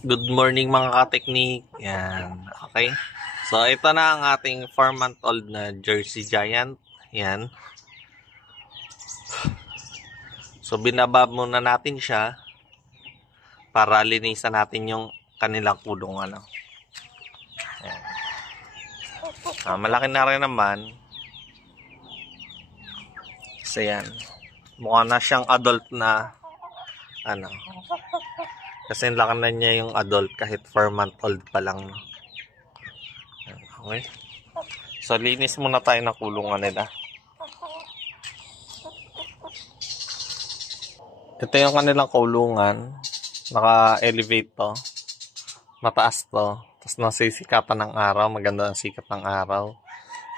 Good morning mga kateknik. Yan. Okay. So, ito na ang ating 4-month-old na Jersey Giant. Yan. So, binaba muna natin siya para linisan natin yung kanilang kulungan. Yan. Malaki na rin naman. Kasi yan. Mukha na siyang adult na kasi laki na niya yung adult kahit 4-month-old pa lang. Okay. So, linis muna tayo ng kulungan nila. Ito yung kanilang kulungan. Naka-elevate to. Mataas to. Tapos nasisikapan ng araw. Maganda ang sikat ng araw.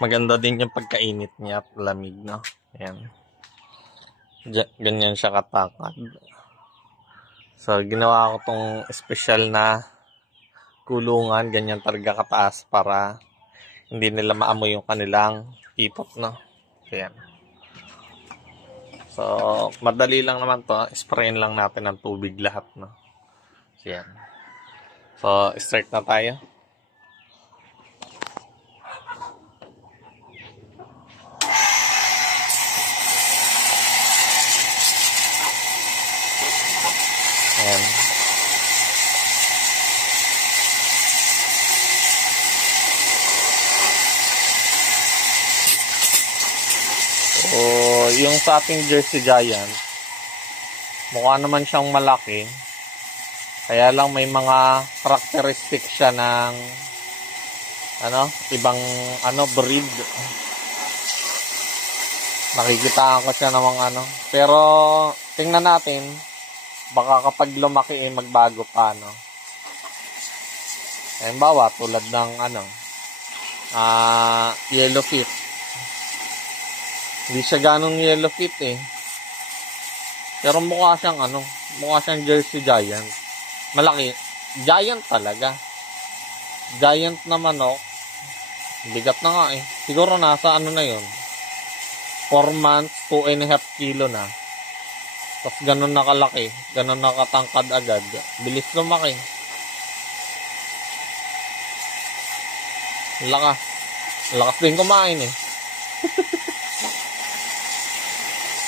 Maganda din yung pagkainit niya at lamig, no? Ayan. Ganyan siya katakad. So, ginawa ko tong special na kulungan. Ganyan talaga kataas para hindi nila maamoy yung kanilang ipot, no? Ayan. So, madali lang naman to. Sprayin lang natin ng tubig lahat, no? Ayan. So, start na tayo. Ayan. So, yung sa ating Jersey Giant, mukha naman siyang malaki. Kaya lang may mga characteristic siya ng ibang breed. Nakikitaan ko siya ng mga Pero tingnan natin, baka kapag lumaki magbago pa, no? Halimbawa, tulad ng yellow feet. Hindi siya ganong yellow feet Pero mukha siyang Jersey Giant. Malaki. Giant talaga. Giant na manok. Bigat na nga Siguro nasa na yun. 4 months, 2.5 kilo na. Tapos ganun nakalaki. Ganun nakatangkad agad. Bilis lumaki. Lakas. Lakas din kumain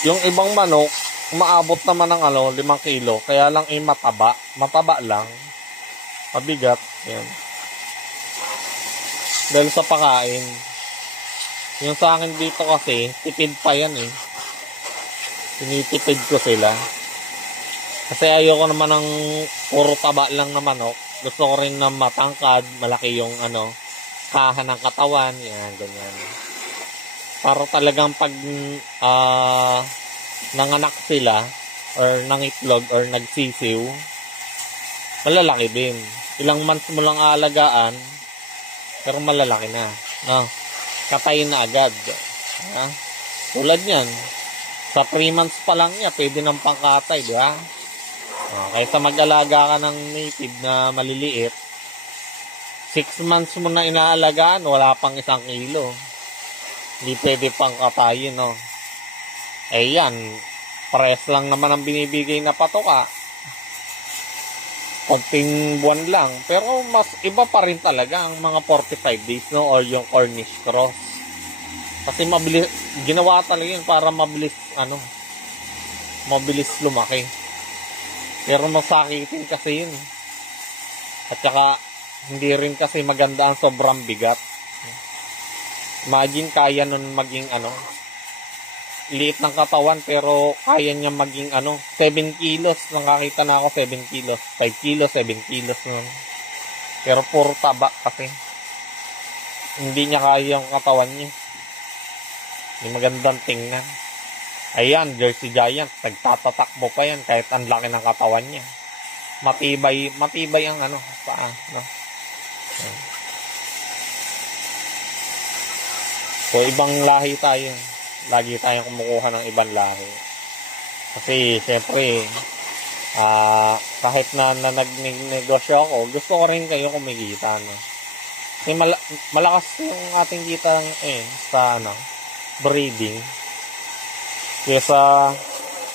Yung ibang manok, umaabot naman ng 5 kilo. Kaya lang mataba. Mataba lang. Mabigat. Yan. Dahil sa pakain. Yung sa akin dito kasi, tipid pa yan Tinitipid ko sila. Kasi ayoko naman ng puro taba lang na manok. Gusto ko rin na matangkad, malaki yung kaha ng katawan. Yan, ganyan. Para talagang pag nanganak sila or nangitlog or nagsisiw, malalaki din. Ilang months mo lang aalagaan, pero malalaki na. No? Katayin na agad. Tulad yan. Sa 3 months pa lang niya, pwede ng pangkatay, di ba? Kaysa mag-alaga ka ng native na maliliit, 6 months mo na inaalagaan, wala pang 1 kilo. Hindi pwede pang katayin, no? Yan, pares lang naman ang binibigay na patoka. Konting buwan lang. Pero mas iba pa rin talaga ang mga 45 days, no? Or yung Cornish cross. Kasi mabilis, ginawa talaga yun para mabilis, mabilis lumaki. Pero masakitin kasi yun. At saka, hindi rin kasi maganda ang sobrang bigat. Imagine, kaya nun maging, liit ng katawan, pero kaya niya maging, 7 kilos. Nakakita na ako, 7 kilos. 5 kilos, 7 kilos nun. Pero puro taba kasi. Hindi niya kaya yung katawan niya. Hindi magandang tingnan. Ayan, Jersey Giant. Nagtatatakbo pa yan kahit ang laki ng katawan niya. Matibay ang paa. So, ibang lahi tayo. Lagi tayong kumukuha ng ibang lahi. Kasi, siyempre, kahit na nagnegosyo ako, gusto ko rin kayo kumikita, Kasi malakas yung ating kita sa breeding. Kesa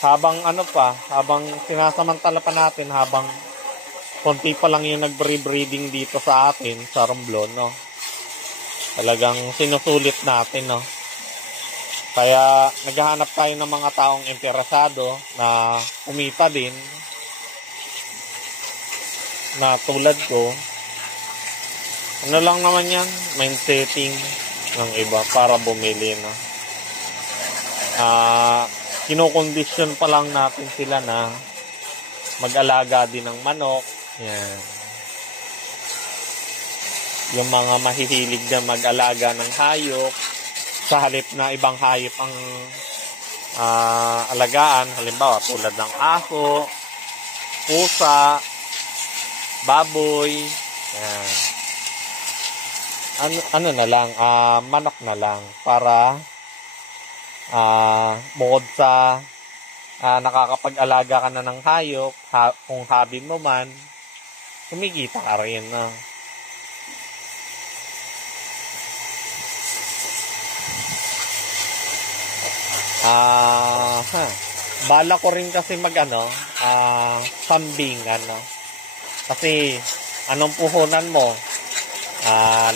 habang habang sinasamantala pa natin, habang konti pa lang yung nag-breeding dito sa atin, sa Romblon, no? Talagang sinusulit natin, no? Kaya naghahanap tayo ng mga taong interesado na kumita din, na tulad ko. Ano lang naman yan, mind setting ng iba para bumili, no? Kinokondisyon pa lang natin sila na mag-alaga din ng manok. Yan. Yung mga mahihilig na mag-alaga ng hayop, sa halip na ibang hayop ang alagaan, halimbawa tulad ng aso, pusa, baboy, yan. Ano na lang, manok na lang para bukod sa nakakapag-alaga ka na ng hayop, kung hobby mo man, kumikita ka rin na. Bala ko rin kasi kambing, kasi anong puhunan mo?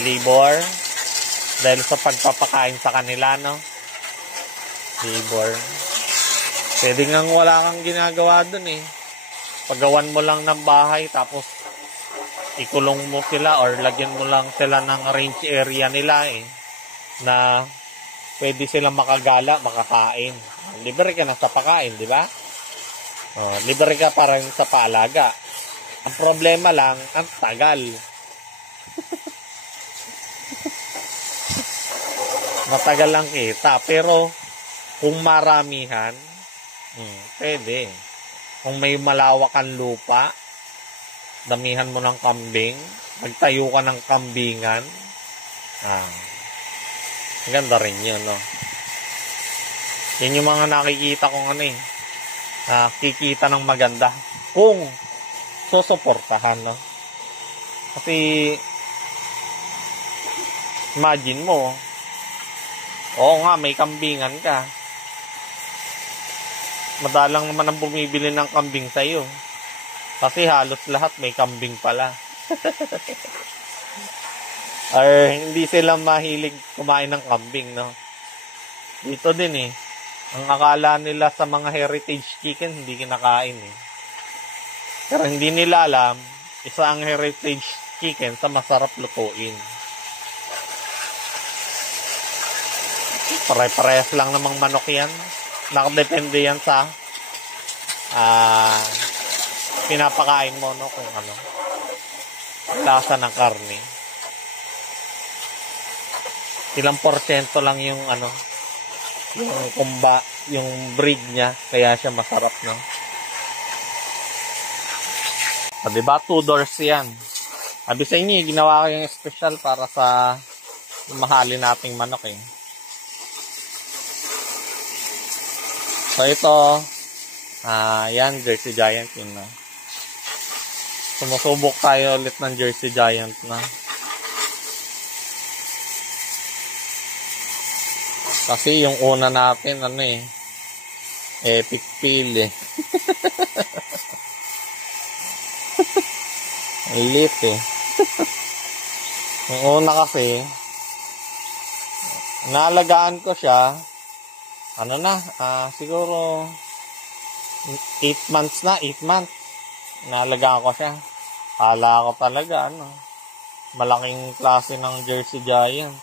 Libor, dahil sa pagpapakain sa kanila, no? Libor. Pwede nga wala kang ginagawa dun eh. Paggawan mo lang ng bahay, tapos ikulong mo sila or lagyan mo lang sila ng range area nila eh, na pwede silang makagala, makakain. Libre ka na sa pakain, di ba? Libre ka para sa paalaga. Ang problema lang, ang tagal. Matagal lang kita. Pero, kung maramihan, pwede. Kung may malawakan lupa, damihan mo ng kambing, magtayo ka ng kambingan, ganda rin yun, no? Yan yung mga nakikita kong kikita ng maganda. Kung susuportahan, no? Kasi, imagine mo, oo nga, may kambingan ka. Madalang naman ang bumibili ng kambing sa'yo. Kasi halos lahat may kambing pala. Or hindi sila mahilig kumain ng kambing, no? Dito din eh. Ang akala nila sa mga heritage chicken, hindi kinakain eh. Pero hindi nila alam, isa ang heritage chicken sa masarap lutuin. Pare-parehas lang namang manok yan. Nakadepende yan sa pinapakain mo, no? Kung lasa ng karne. Ilang porsyento lang yung yung breed niya, kaya siya masarap, no? Diba, 2 doors yan. Sabi sa inyo, ginawa ko yung special para sa mahalin nating manok eh. So ito, yan, Jersey Giant yun na. Sumusubok tayo ulit ng Jersey Giant na. Kasi yung una natin, epic peel eh. Lit eh. Yung una kasi, naalagaan ko siya, siguro 8 months na, 8 months. Naalagaan ko siya. Kala ko talaga, malaking klase ng Jersey Giant.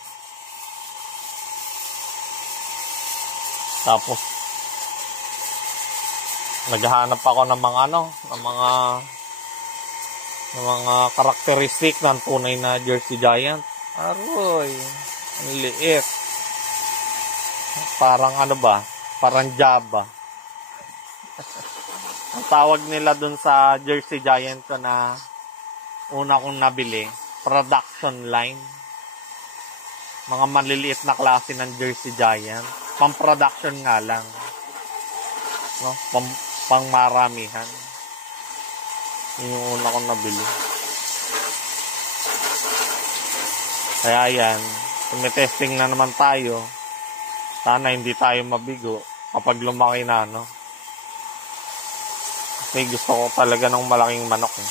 Tapos, naghahanap ako ng mga karakteristik ng tunay na Jersey Giant. Aroy, ang liit. Parang parang Java. Ang tawag nila dun sa Jersey Giant ko na una kong nabili, production line. Mga maliliit na klase ng Jersey Giant. Pang-production nga lang. No? Pang-maramihan. Yun yung una kong nabili. Kaya yan, tumitesting na naman tayo. Sana hindi tayo mabigo kapag lumaki na, Kasi gusto ko talaga ng malaking manok eh.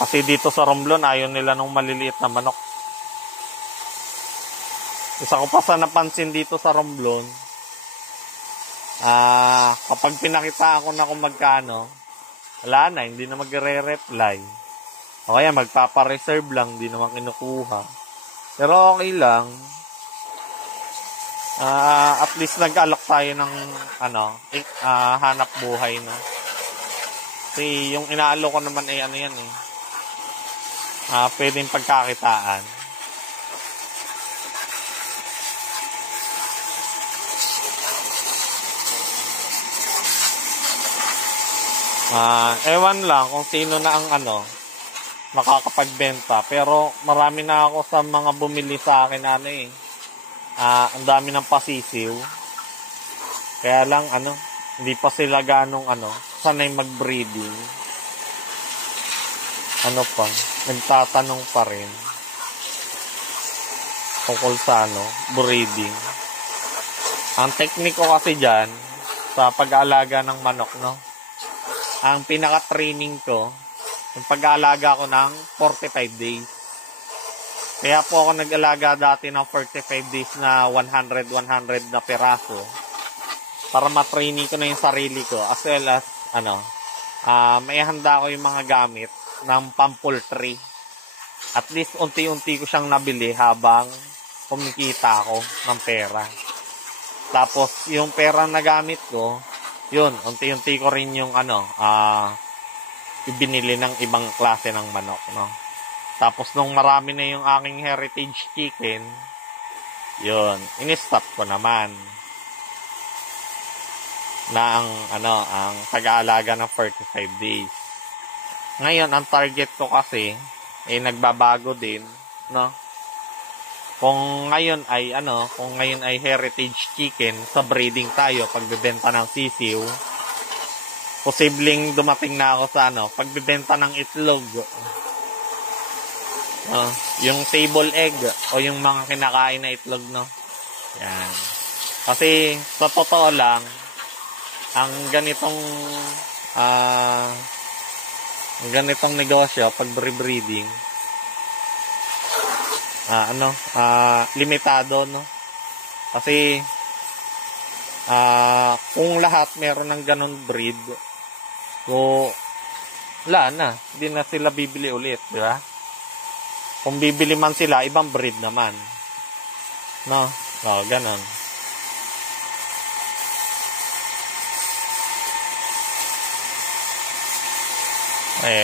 Kasi dito sa Romblon, ayaw nila ng maliliit na manok. Isa ko pa sa napansin dito sa Romblon, kapag pinakita ako na kung magkano, wala na, hindi na magre-reply. O kaya magpapa-reserve lang, hindi naman kinukuha. Pero okay lang. At least nag-alok tayo ng hanap buhay, no? Kasi yung inaalok ko naman ay ano yan eh. Pwedeng pagkakitaan. Ewan lang kung sino na ang makakapagbenta. Pero marami na ako sa mga bumili sa akin ang dami ng pasisiw. Kaya lang hindi pa sila ganong sanay mag-breeding. Nagtatanong pa rin tungkol sa breeding. Ang teknik ko kasi dyan sa pag-aalaga ng manok, ang pinaka-training ko, yung pag-aalaga ko ng 45 days. Kaya po ako nag-alaga dati ng 45 days na 100 na peraso para ma-training ko na yung sarili ko as well as may handa ko yung mga gamit ng pang-poultry. At least unti-unti ko siyang nabili habang kumikita ako ng pera. Tapos yung pera na gamit ko, yun, unti-unti ko rin yung ibinili ng ibang klase ng manok, Tapos nung marami na yung aking heritage chicken, yun, in-stop ko naman na ang pag-aalaga ng 45 days. Ngayon, ang target ko kasi nagbabago din, Kung ngayon ay heritage chicken, sa breeding tayo, pagbebenta ng sisiw, posibleng dumating na ako sa pagbebenta ng itlog. Yung table egg o yung mga kinakain na itlog, Yan. Kasi sa totoo lang, ang ganitong negosyo pag breeding, limitado, Kasi kung lahat meron ng ganun breed, so wala na, hindi na sila bibili ulit, di ba? Kung bibili man sila, ibang breed naman, ganun.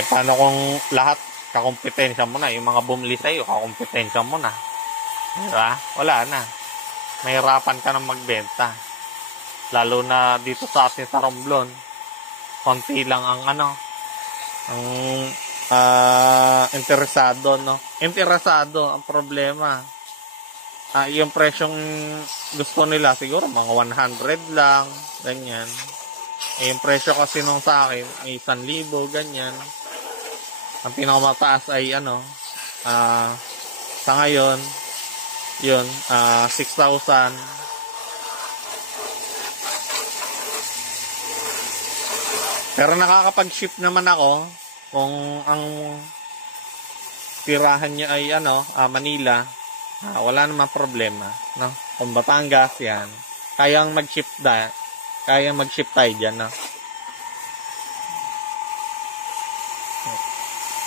Paano kung lahat kakompetensya mo na, yung mga bumili sa'yo, kakompetensya mo na, diba? Wala na, mahirapan ka ng magbenta, lalo na dito sa atin sa Romblon, konti lang ang interesado, interesado ang problema. Yung presyong gusto nila siguro mga 100 lang, ganyan. Yung presyo kasi nung sa akin ay 1,000, ganyan. Ang pinakamataas ay sa ngayon, yun, 6,000. Pero nakakapag-ship naman ako kung ang tirahan niya ay Manila, wala namang problema, Kung Batangas yan, kayang mag-ship tayo dyan,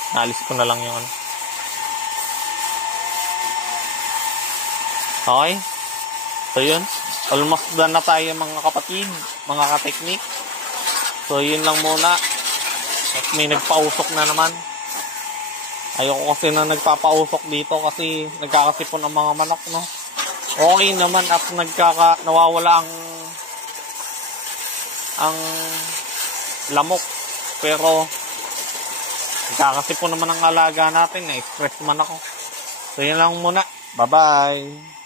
Alis ko na lang yung Okay? So yun, almost done na tayo mga kapatid, mga kateknik. So yun lang muna. At may nagpausok na naman. Ayoko kasi na nagpapausok dito kasi nagkakasipon ang mga manok, Okay naman at nawawala ang lamok. Pero nagkakasipon naman ang alaga natin, stress man ako. So yun lang muna. Bye-bye.